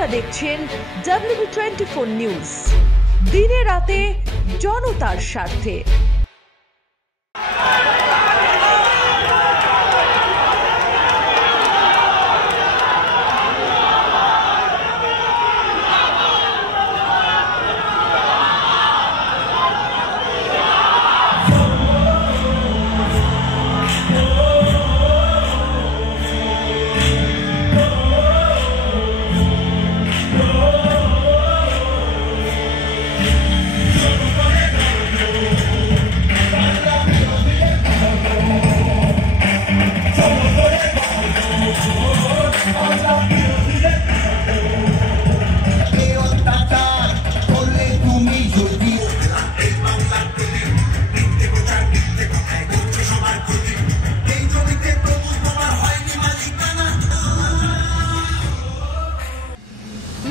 আপনারা দেখছেন WB24 news, দিনে রাতে জনতার স্বার্থে।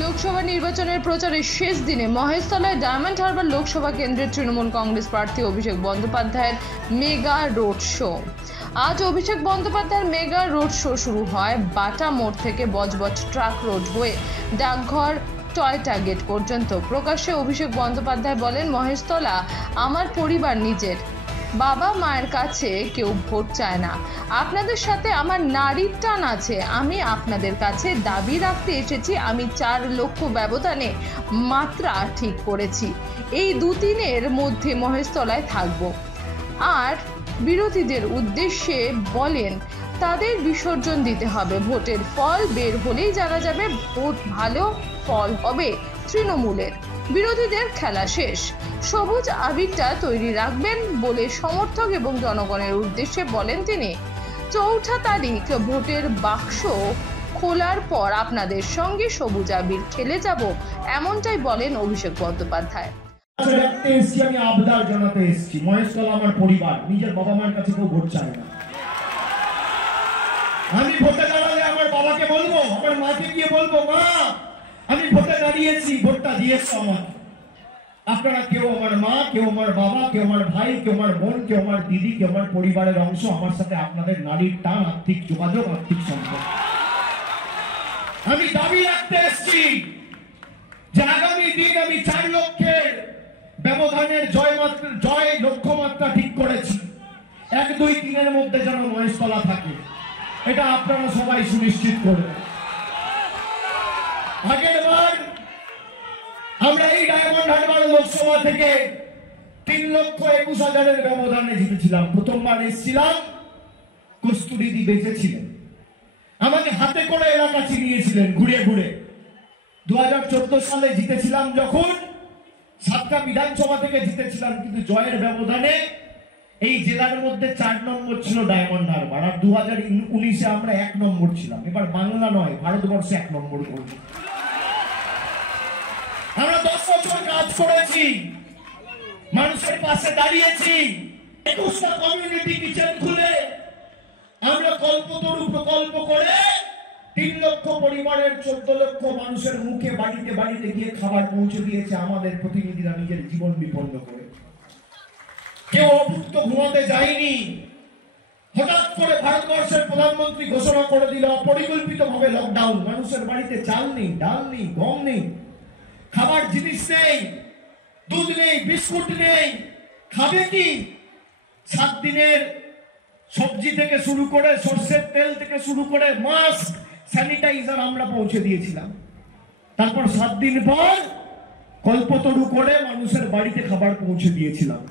লোকসভা নির্বাচনের প্রচারের শেষ দিনে মহেশতলায় ডায়মন্ড হারবার লোকসভা কেন্দ্রের তৃণমূল কংগ্রেস প্রার্থী অভিষেক বন্দ্যোপাধ্যায়ের মেগা রোড শো। আজ অভিষেক বন্দ্যোপাধ্যায়ের মেগা রোড শো শুরু হয় বাটা মোড় থেকে বজবজ ট্রাক রোড হয়ে ডাকঘর টয়টা গেট পর্যন্ত। প্রকাশ্যে অভিষেক বন্দ্যোপাধ্যায় বলেন, মহেশতলা আমার পরিবার নিজের, বাবা মায়ের কাছে কেউ ভোট চায় না। আপনাদের সাথে আমার নারীর টান আছে। আমি আপনাদের কাছে দাবি রাখতে এসেছি, আমি 4 লক্ষ ব্যবধানে মাত্রা ঠিক করেছি। এই 2-3 মধ্যে মহেশতলায় থাকব। আর বিরোধীদের উদ্দেশ্যে বলেন, তাদের বিসর্জন দিতে হবে। ভোটের ফল বের হলেই জানা যাবে ভোট ভালো ফল হবে তৃণমূলের, বিরোধীদের খেলা শেষ। সবুজ আবিরটা তৈরি রাখবেন বলে সমর্থক এবং জনগণের উদ্দেশ্যে বলেন তিনি। 4 তারিখ ভোটের বাক্স খোলার পর আপনাদের সঙ্গে সবুজ আবির খেলে যাব, এমনটাই বলেন অভিষেক বন্দ্যোপাধ্যায়। আমি আবদার জানাতে এসেছি, মহেশতলা আমার পরিবার, নিজের বাবা মার কাছে কেউ ভোট চায় না। আমি ভোটে দাঁড়ালে আমার বাবাকে বলবো, আমার মাকে গিয়ে বলবো, মা আমি ভোটে দাঁড়িয়েছি, ভোটটা দিয়েছো আমার। আপনারা কেউ আমার মা, কেউ আমার বাবা, কেউ আমার ভাই, কেউ আমার বোন, কেউ আমার দিদি, কেউ আমার পরিবারের অংশ। আমার সাথে আপনাদের নারীর টান, আর্থিক যোগাযোগ, আর্থিক সম্পর্ক। আমি দাবি রাখতে এসেছি যে আগামী দিন আমি 4 লক্ষের ব্যবধানের জয় লক্ষ্যমাত্রা ঠিক করেছি। 1, 2, 3 মধ্যে যেন মহেশতলা থাকে, এটা আপনারা সবাই সুনিশ্চিত করবেন। আগের বার আমরা এই ডায়মন্ড হারবার লোকসভা থেকে 3,21,000 ব্যবধানে জিতেছিলাম। প্রথমবার এসেছিলাম, কস্তুরীদি বেঁচেছিলেন, আমাকে হাতে করে এলাকা চিনিয়েছিলেন ঘুরে ঘুরে। 2014 সালে জিতেছিলাম যখন, 7টা বিধানসভা থেকে জিতেছিলাম, কিন্তু জয়ের ব্যবধানে এই জেলার মধ্যে 4 নম্বর ছিল ডায়মন্ড হারবার। আর 2019-এ আমরা 1 নম্বর ছিলাম। এবার বাংলা নয়, ভারতবর্ষে 1 নম্বর করব। আমরা 10 বছর কাজ করেছি, মানুষের পাশে দাঁড়িয়েছি। 21টা কমিউনিটি কিচেন খুলে আমরা কল্পতরু প্রকল্প করে 3 লক্ষ পরিবারের 14 লক্ষ মানুষের মুখে বাড়িতে বাড়িতে গিয়ে খাবার পৌঁছে দিয়েছে আমাদের প্রতিনিধিরা নিজের জীবন বিপন্ন করে। কেউ অভুক্ত ঘুমাতে যায়নি। হঠাৎ করে ভারতবর্ষের প্রধানমন্ত্রী ঘোষণা করে দিল অপরিকল্পিতভাবে লকডাউন। মানুষের বাড়িতে চাল নেই, ডাল নেই, গম নেই, খাবার জিনিস নেই, দুধ নেই, বিস্কুট নেই, খাবে কি? 7 দিনের সবজি থেকে শুরু করে, সরষের তেল থেকে শুরু করে, মাস্ক, স্যানিটাইজার আমরা পৌঁছে দিয়েছিলাম। তারপর 7 দিন পর কল্পতরু করে মানুষের বাড়িতে খাবার পৌঁছে দিয়েছিলাম।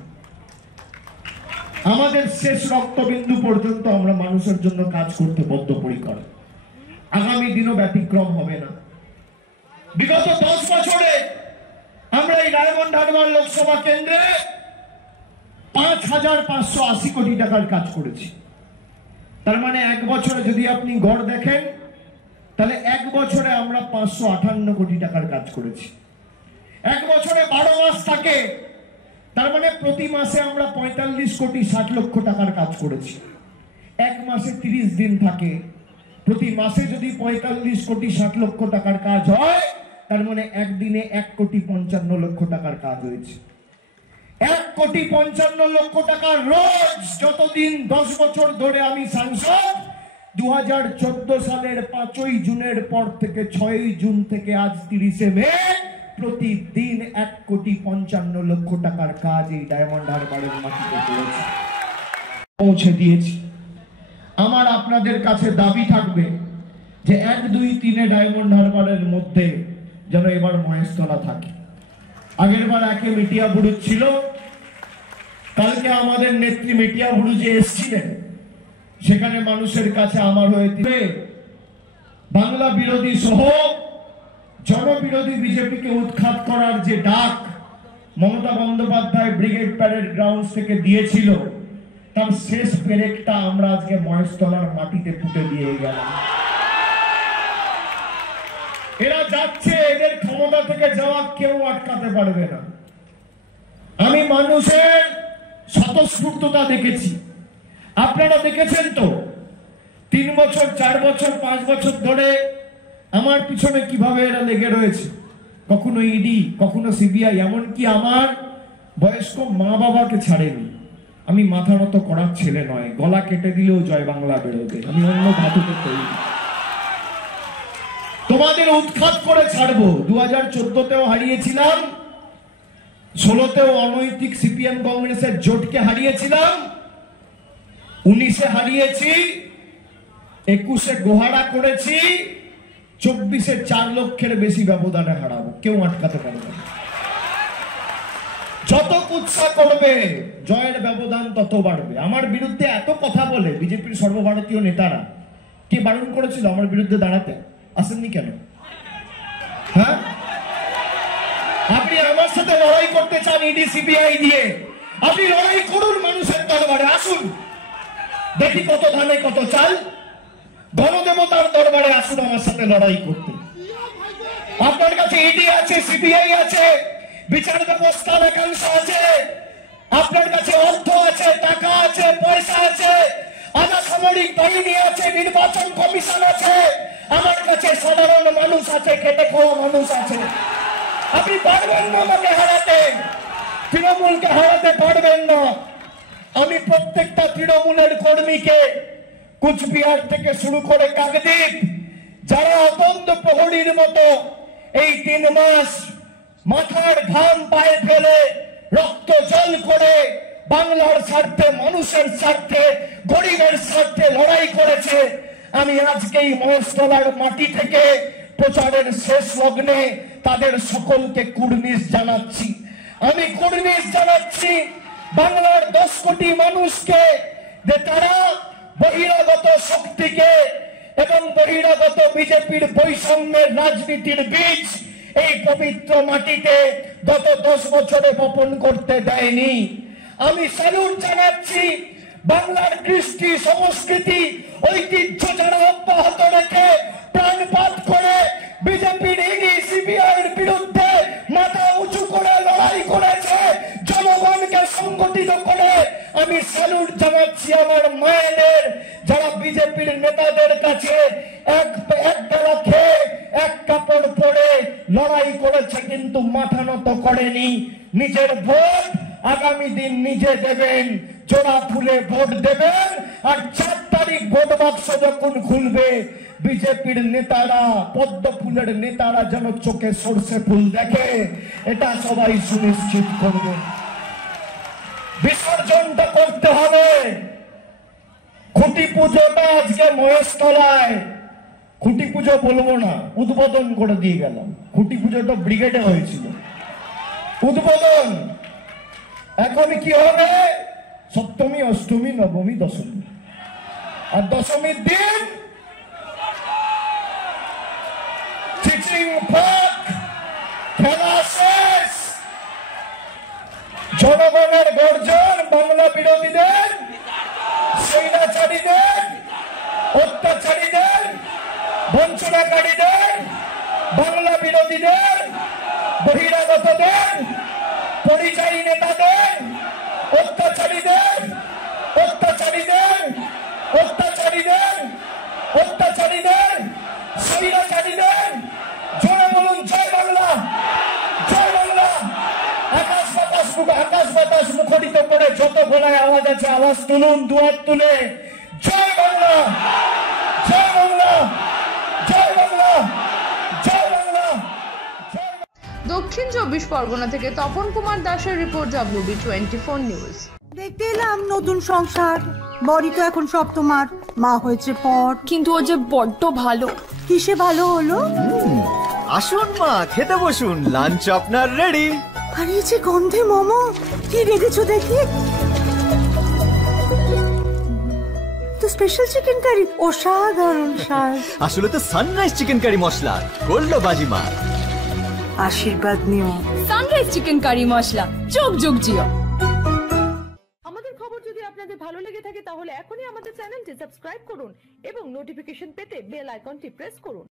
আমাদের শেষ রক্তবিন্দু পর্যন্ত আমরা মানুষের জন্য কাজ করতে বদ্ধপরিকর। আগামী দিনও ব্যতিক্রম হবে না। বিগত 10 বছরে আমরা এই ডায়মন্ড হারবার লোকসভা কেন্দ্রে 5,580 কোটি টাকার কাজ করেছি। তার মানে 1 বছরে যদি আপনি গড় দেখেন, তাহলে 1 বছরে আমরা 558 কোটি টাকার কাজ করেছি। 1 বছরে 12 মাস থাকে, তার মানে প্রতি মাসে আমরা 45 কোটি 60 লক্ষ টাকার কাজ করেছি। 1 মাসে 30 দিন থাকে, প্রতি মাসে যদি 45 কোটি 60 লক্ষ টাকার কাজ হয়, তার মানে একদিনে 1 কোটি 55 লক্ষ টাকার কাজ হয়েছে। 1 কোটি 55 লক্ষ টাকা রোজ, যতদিন 10 বছর ধরে আমি সাংসদ, 2014 সালের 5ই জুনের পর থেকে 6ই জুন থেকে আজ 30শে মে প্রতিদিন 1,55,00,000 টাকার কাজ এই ডায়মন্ড হারবারের মাটিতে করেছে, পৌঁছে দিয়েছি। আমার আপনাদের কাছে দাবি থাকবে যে 1, 2, 3 ডায়মন্ড হারবারের মধ্যে যেন এবার মহেশতলা থাকে। আগের বার একে মিটিয়া বুড়ু ছিল, কালকে আমাদের নেত্রী মিটিয়া বুড়ু যে এসেছিলেন সেখানে মানুষের কাছে আমার হয়ে বাংলা বিরোধী সহ জনবিরোধী বিজেপিকে উৎখাত করার যে ডাক Mamata Bandyopadhyay brigade parade ground থেকে দিয়েছিল, তার শেষ পেরেকটা আমরা আজকে মহেশতলার মাটিতে পুঁতে দিয়ে গেলাম। এরা যাচ্ছে, এদের ক্ষমতা থেকে যাওয়া কেউ আটকাতে পারবে না। আমি মানুষের স্বতঃস্ফূর্ততা দেখেছি, আপনারা দেখেছেন তো। 3 বছর 4 বছর 5 বছর ধরে আমার পিছনে কিভাবে এরা লেগে রয়েছে, কখনো ইডি, কখনো সিবিআই, এমনকি আমার বয়স্ক মা বাবাকে ছাড়েনি। আমি মাথা নত করার ছেলে নয়, গলা কেটে দিলেও জয় বাংলা বেরোবে, আমি অন্য ধাতুতে তৈরি। তোমাদের উৎখাত করে ছাড়বো। 2014তেও হারিয়েছিলাম, 16তেও অনৈতিক সিপিএম কংগ্রেসের জোটকে হারিয়েছিলাম, 19-এ হারিয়েছি, 21-এ গোহারা করেছি, 24-এ 4 লক্ষের বেশি ব্যবধানে হারাবো, কেউ আটকাতে পারবে না। যত কুৎসা করবে জয়ের ব্যবধান তত বাড়বে। আমার বিরুদ্ধে এত কথা বলে বিজেপির সর্বভারতীয় নেতারা, কে বারণ করেছিল আমার বিরুদ্ধে দাঁড়াতে? আসেননি কেন? হ্যাঁ, আপনি আমার সাথে লড়াই করতে চান ইডি সিবিআই দিয়ে, আপনি লড়াই করুন মানুষের দরবারে, আসুন দেখি কত ধানে কত চাল। গণদেবতার দরবারে আসুন আমার সাথে লড়াই করতে। আপনার কাছে ইডি আছে, সিবিআই আছে, বিচার ব্যবস্থার একাংশ আছে, আপনার কাছে অর্থ আছে, টাকা আছে, পয়সা আছে, আধা সামরিক বাহিনী আছে, নির্বাচন কমিশন আছে, আমার কাছে সাধারণ মানুষ আছে, খেটে খাওয়া মানুষ আছে। আপনি পারবেন না আমাকে হারাতে, তৃণমূলকে হারাতে পারবেন না। আমি প্রত্যেকটা তৃণমূলের কর্মীকে কুচবিহার থেকে শুরু করে কাকদ্বীপ, যারা অতন্ত প্রহরীর মতো এই 3 মাস মাথার ঘাম পায়ে ফেলে রক্ত জল করে বাংলার স্বার্থে, মানুষের স্বার্থে, গরিবের স্বার্থে লড়াই করেছে, আমি আজকেই মহেশতলার মাটি থেকে প্রচারের শেষ লগ্নে তাদের সকলকে কুর্নিশ জানাচ্ছি। আমি কুর্নিশ জানাচ্ছি বাংলার 10 কোটি মানুষকে, যে তারা বহিরাগত শক্তিকে এবং বহিরাগত বিজেপির বৈষম্যের রাজনীতির বীজ এই পবিত্র মাটিতে গত 10 বছরে বপন করতে দেয়নি। আমি স্যালুট জানাচ্ছি বাংলার কৃষ্টি, সংস্কৃতি, ঐতিহ্য যারা অব্যাহত রেখে প্রাণপাত করে বিজেপির ইডি সিবিআইয়ের বিরুদ্ধে মাথা উঁচু করে লড়াই করেছে, জনগণকে সংগঠিত করে। আমি স্যালুট জানাচ্ছি আমার মায়েদের, যারা বিজেপির নেতাদের কাছে এক বেলা খেয়ে এক কাপড় পরে লড়াই করেছে, কিন্তু মাথা নত করেনি। নিজের ভোট আগামী দিন নিজে দেবেন, জোড়া ফুলে ভোট দেবেন, আর 4 তারিখ ভোট বাক্স যখন খুলবে বিজেপির নেতারা, পদ্ম ফুলের নেতারা যেন চোখে সরষে ফুল দেখে, এটা সবাই সুনিশ্চিত করবে। বিসর্জনটা করতে হবে। খুঁটি পুজোটা আজকে মহেশতলায়, খুঁটি পুজো বলবো না, উদ্বোধন করে দিয়ে গেলাম। খুঁটি পুজোটা ব্রিগেডে হয়েছিল, উদ্বোধন। এখন কি হবে? সপ্তমী, অষ্টমী, নবমী, দশমী, আর দশমীর দিন চিচিং ফাঁক, খেলা শেষ। জনগণের গর্জন, বাংলা বিরোধীদের, স্বৈরাচারীদের, অত্যাচারীদের, বঞ্চনাকারীদের, বাংলা বিরোধীদের, বহিরাগতদের, পরিযায়ী নেতাদের, অত্যাচারীদের, অত্যাচারীদের, অত্যাচারীদের, অত্যাচারীদের, স্বৈরাচারীদের। জোরে বলুন জয় বাংলা, জয় বাংলা। আকাশ বাতাস মুখরিত করে যত গলায় আওয়াজ আছে আওয়াজ তুলুন, দুয়ার তুলে জয় বাংলা, জয় বাংলা, জয় বাংলা, জয় বাংলা। দক্ষিণ 24 পরগনা থেকে তপন কুমার দাসের রিপোর্ট WB24 নিউজ। দেখতে এলাম নতুন সংসার, বড়ি তো এখন সব তোমার, মা হয়েছে পর। কিন্তু ও যে বড্ড ভালো। কিসে ভালো হলো? আসুন মা, খেতে বসুন, লাঞ্চ আপনার রেডি। আরে এই যে গন্ধে মোমো, কি রেখেছো দেখি? তো স্পেশাল চিকেন কারি, অসাধারণ স্বাদ। আসলে তো সানরাইজ চিকেন কারি মশলা করলো বাজিমা। আশীর্বাদ নিও। সানরাইজ চিকেন কারি মশলা, যোগ যোগ জিও। আমাদের খবর যদি আপনাদের ভালো লেগে থাকে তাহলে এখনই আমাদের চ্যানেলটি সাবস্ক্রাইব করুন এবং নোটিফিকেশন পেতে বেল আইকনটি প্রেস করুন।